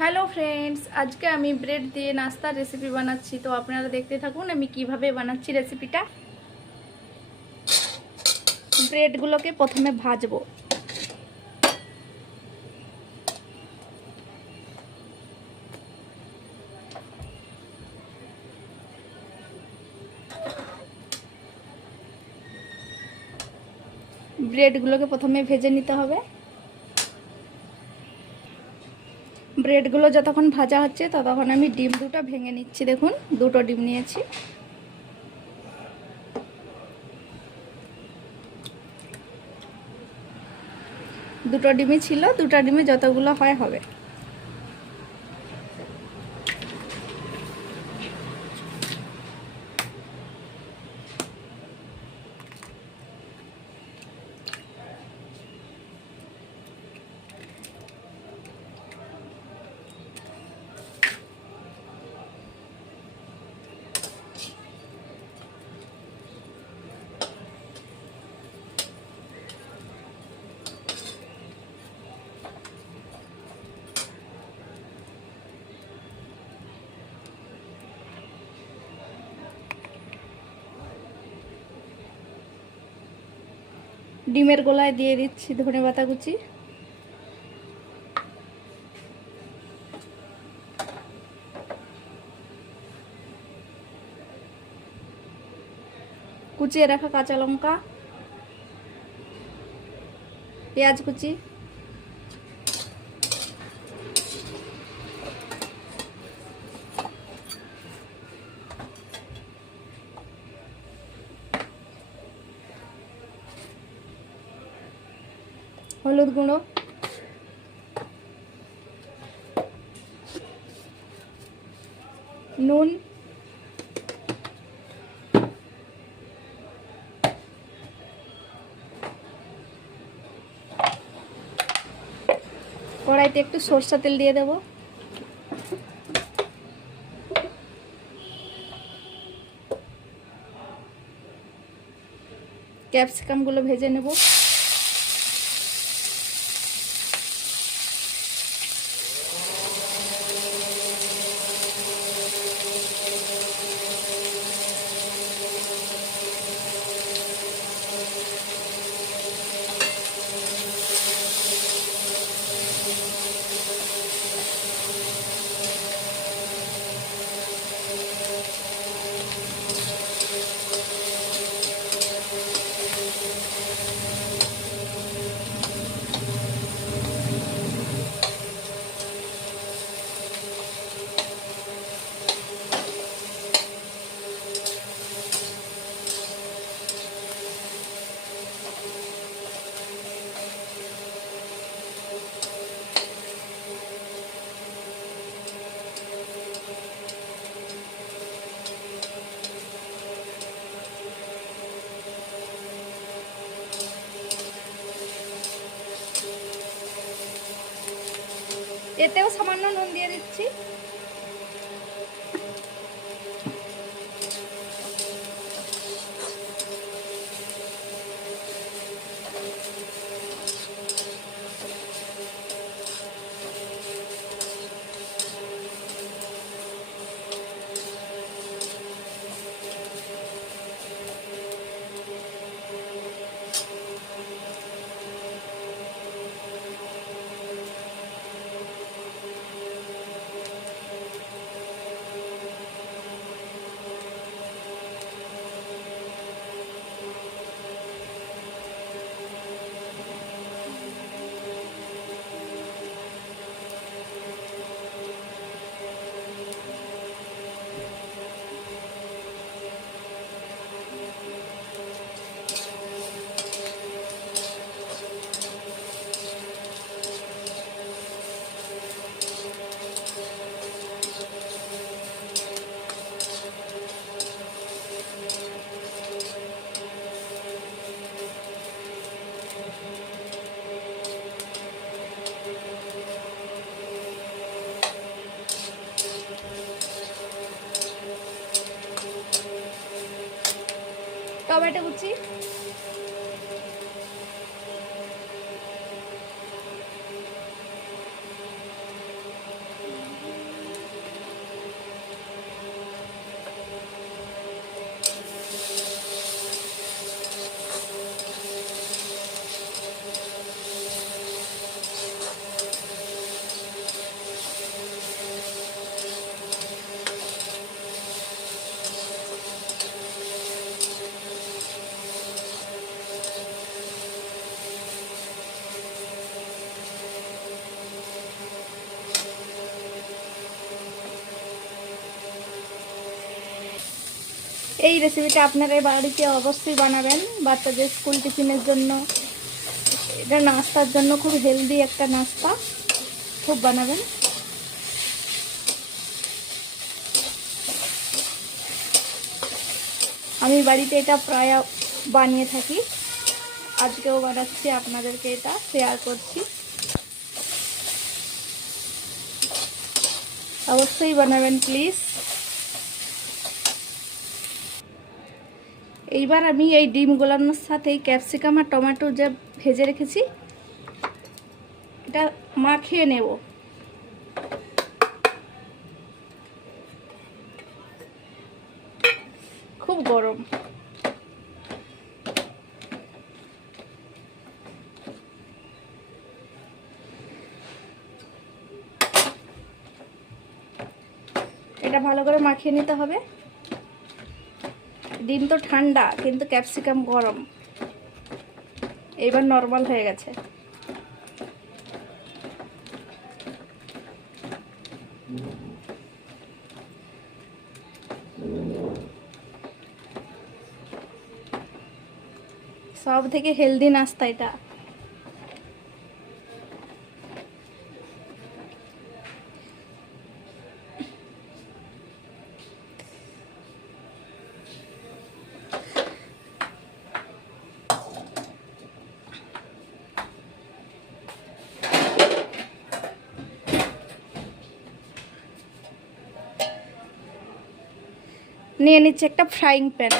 Hello friends, আজকে আমি bread দিয়ে নাস্তা রেসিপি বানাচ্ছি। তো আপনারা দেখতে থাকুন আমি কিভাবে বানাচ্ছি রেসিপিটা। ব্রেডগুলোকে প্রথমে ভাজবো। ব্রেডগুলোকে প্রথমে ভেজে নিতে হবে। ব্রেডগুলো যতক্ষণ ভাজা হচ্ছে ততক্ষণ আমি ডিম দুটো ভেঙে নিচ্ছি। দেখুন, দুটো ডিম নিয়েছি। দুটো ডিমই ছিল, দুটো ডিমে যতগুলো হয় হবে। ডিমের গোলায় দিয়ে দিচ্ছি ধনেপাতা কুচি, কুচিয়ে রাখা কাঁচা লঙ্কা, পেঁয়াজ কুচি, হলুদ গুঁড়ো, নুন, কড়াইতে একটু সরষা তেল দিয়ে দেব। ক্যাপসিকামগুলো ভেজে নেব। এতেও সামান্য নুন দিয়ে দিচ্ছি। টমেটো কুচি, এই রেসিপিটা আপনারা বাড়িতে অবশ্যই বানাবেন বাচ্চাদের স্কুল টিফিনের জন্য। এটা নাস্তার জন্য খুব হেলদি একটা নাস্তা, খুব বানাবেন। আমি বাড়িতে এটা প্রায় বানিয়ে থাকি, আজকেও বানাচ্ছি, আপনাদেরকে এটা শেয়ার করছি। অবশ্যই বানাবেন প্লিজ। এইবার আমি এই ডিমগুলোর সাথে ক্যাপসিকাম আর টমেটো যে ভেজে রেখেছি এটা মাখিয়ে নেব। খুব গরম। এটা ভালো করে মাখিয়ে নিতে হবে। ডিম তো ঠান্ডা কিন্তু ক্যাপসিকাম গরম, এইবার নরমাল হয়ে গেছে। সব থেকে হেলদি নাস্তা এটা। নিয়ে নিচ্ছে একটা ফ্রাইং প্যান।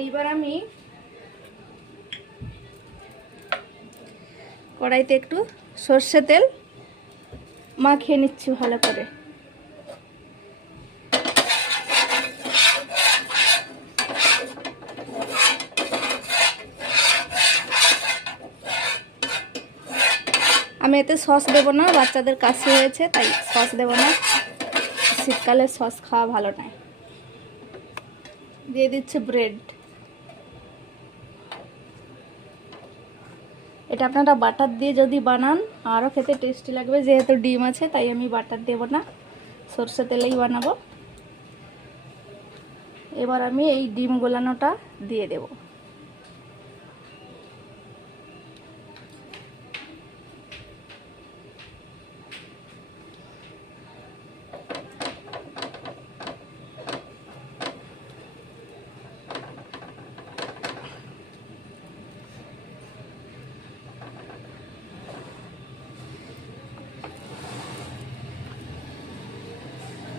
এইবার আমি কড়াইতে একটু সর্ষে তেল মাখিয়ে নিচ্ছি ভালো করে। আমি এতে সস দেব না, বাচ্চাদের কাশি হয়েছে তাই সস দেব না, শীতকালে সস খাওয়া ভালো নয়। দিয়ে দিচ্ছে ব্রেড। এটা আপনারা বাটার দিয়ে যদি বানান আরও খেতে টেস্টি লাগবে, যেহেতু ডিম আছে তাই আমি বাটার দেব না, সরষে তেলেই বানাবো। এবার আমি এই ডিম গোলানোটা দিয়ে দেব।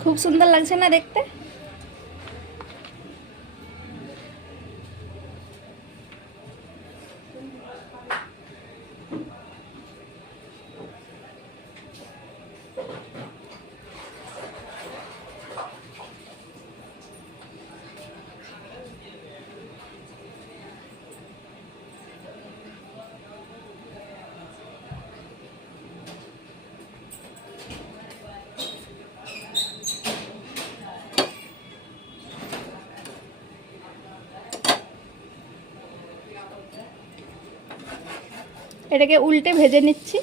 খুব সুন্দর লাগছে না দেখতে? এটাকে উল্টে ভেজে নিচ্ছি।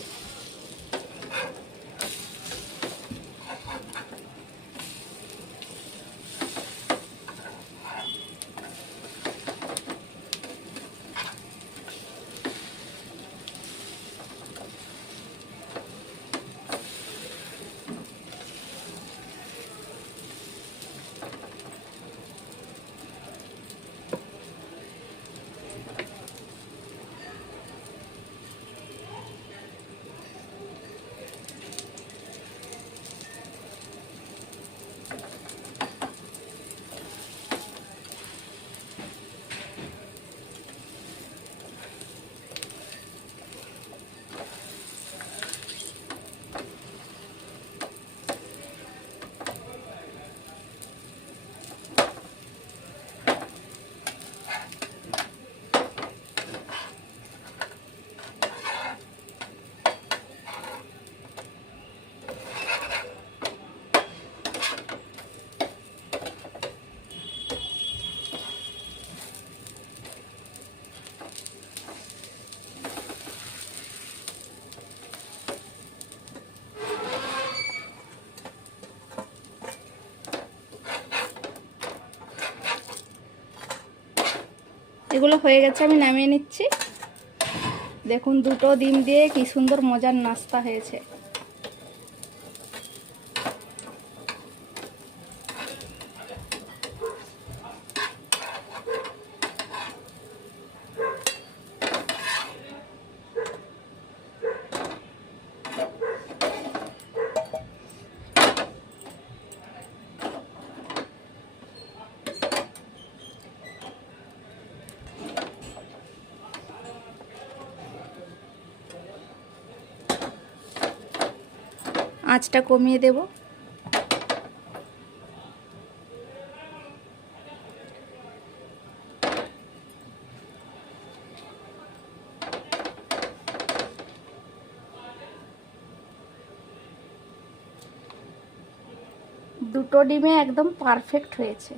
ব্রেডগুলো হয়ে গেছে, আমি নামিয়ে নিচ্ছি। দেখুন দুটো ডিম দিয়ে কি সুন্দর মজার নাস্তা হয়েছে। আঁচটা কমিয়ে দেব। দুটো ডিমে একদম পারফেক্ট হয়েছে।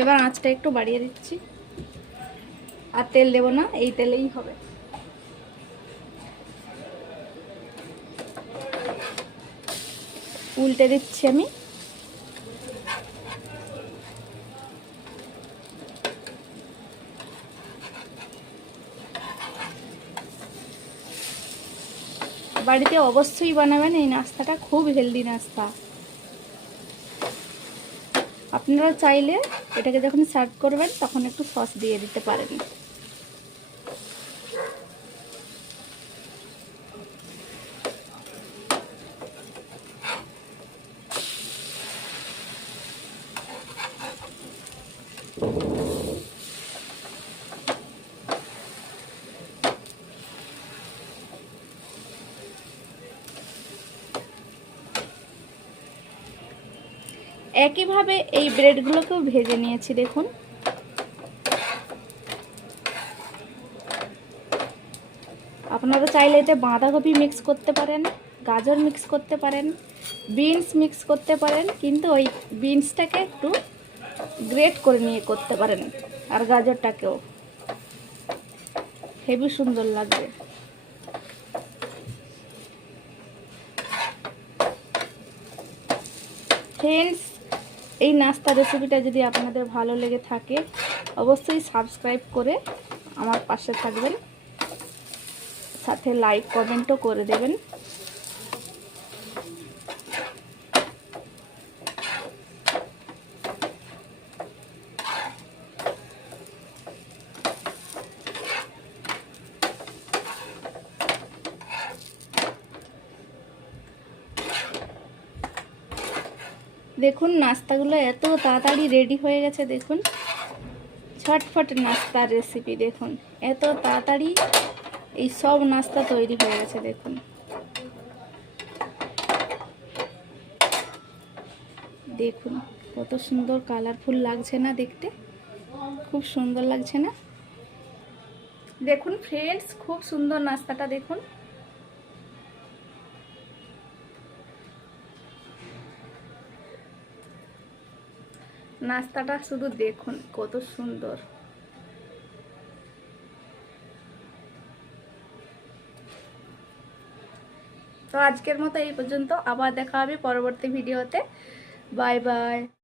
এবার আঁচটা একটু বাড়িয়ে দিচ্ছি, আর তেল দেব না, এই তেলেই হবে। উল্টে দিচ্ছি আমি। বাড়িতে অবশ্যই বানাবেন এই নাস্তাটা, খুব হেলদি নাস্তা। আপনারা চাইলে এটাকে যখন সার্ভ করবেন তখন একটু সস দিয়ে দিতে পারেন। একইভাবে এই ব্রেডগুলোকেও ভেজে নিয়েছি। দেখুন আপনারা চাইলে এতে বাঁধাকপি মিক্স করতে পারেন, গাজর মিক্স করতে পারেন, বিনস মিক্স করতে পারেন, কিন্তু ওই বিনসটাকে একটু গ্রেট করে নিয়ে করতে পারেন, আর গাজরটাকেও হেবি সুন্দর লাগবে। ফ্রেন্ডস, এই নাস্তা রেসিপিটা যদি আপনাদের ভালো লেগে থাকে অবশ্যই সাবস্ক্রাইব করে আমার পাশে থাকবেন, সাথে লাইক কমেন্টও করে দেবেন। দেখুন নাস্তাগুলো এত তাড়াতাড়ি রেডি হয়ে গেছে। দেখুন ছটফট নাস্তার রেসিপি, দেখুন এত তাড়াতাড়ি এই সব নাস্তা তৈরি হয়ে গেছে। দেখুন দেখুন কত সুন্দর কালারফুল লাগছে না দেখতে, খুব সুন্দর লাগছে না? দেখুন ফ্রেন্ডস, খুব সুন্দর নাস্তাটা। দেখুন নাস্তাটা শুধু দেখুন কত সুন্দর। তো আজকের মতো এই পর্যন্ত, আবার দেখা হবে পরবর্তী ভিডিওতে। Bye bye.